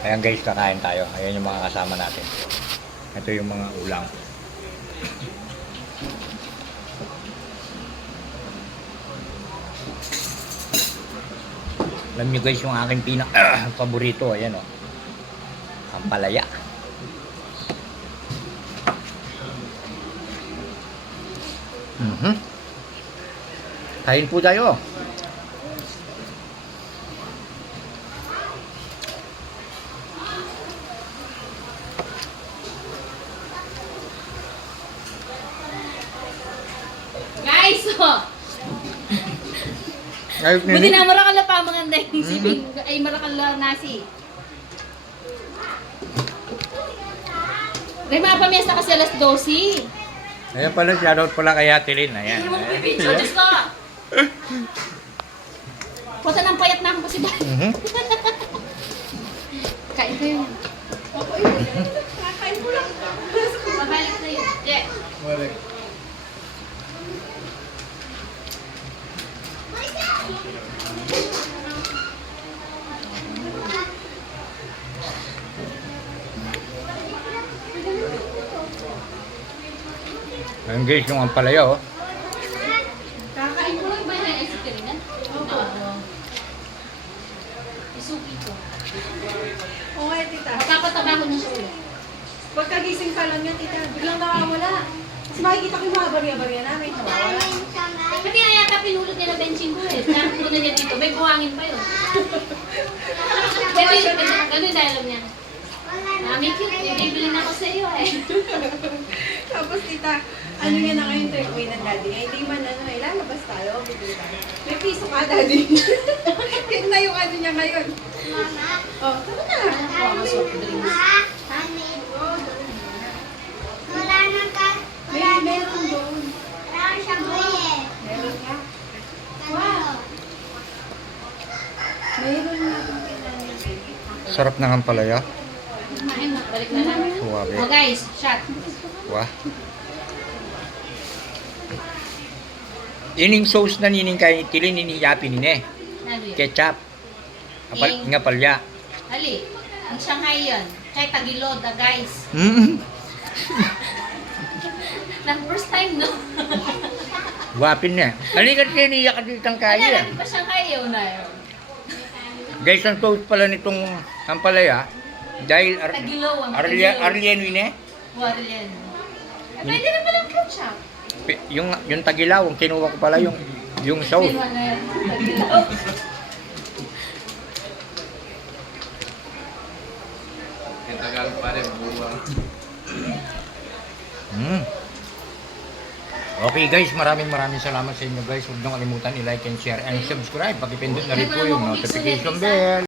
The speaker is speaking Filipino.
Ayan guys, kakain tayo. Ayan yung mga kasama natin. Ito yung mga ulam. Alam nyo guys, yung aking paborito. Ayan o. Ang palaya. Kain po tayo. Guys, oh! Ayos Buti nini. na marakala pa mga daing sibing ay marakala nasi. May mga pamiesta kasi alas 12. Ayan pala, shoutout pala kay Ate Lynn. Ayan. Hindi mo pipicture, Diyos ko! Punta ng payat na akong kasi dahil. Kain ko yun. Kakain mo lang. Mabalik na yun. Yeah. Ayan guys, yung ampalaya oh. Kakain mo lang ba yan? Ay, sige rin yan? Oo. Isuki ko. Oo, tita. Magpapataba ko ng ulo. Pagkagising pa lang yan, tita, biglang nawawala. Kasi makikita ko yung mga barya-barya namin, nawawala. Pati nga yata pinulot nila benching ko eh. Nakapulot na niya dito. May buhangin pa yun. Pero yun, gano'n dahil alam niya. Mami cute, bibili na ako sa iyo eh. Tapos tita, ano yan na ngayon takeaway ng daddy? Ay, hindi man ano, lalabas tayo, bibili tayo. May piso ka, daddy. Yun na yung ano niya ngayon. Oh, tama na. Mga soft drinks. Meron doon. Meron nga. Wow. Meron nga itong kailangan. Sarap ng ampalaya. Ayun, balik na lang. Suwabe. Oh guys, shot. Wah. Ining sauce na nining kay Tilin niniyapi nine. Nali. Ketchup. Nga palya. Ali. Ang Shanghai yun. Kay Tagilod, guys. Na first time, no? Guwapin niya. Halika't niya ka ditang Ano, kaya. lagi pa Shanghai yun na yun. Guys, ang sauce pala nitong ampalaya dahil Tagilaw ang Arlien wine. Warlian. Pwede na palang ketchup. Yung tagilaw, ang kinuha ko pala yung sauce. Diba na yun? Tagilaw. Tagalog pa rin, buwang. Okay guys, maraming salamat sa inyo guys. Huwag niyong kalimutan i-like and share and subscribe. Pakipindot na rin po yung notification bell.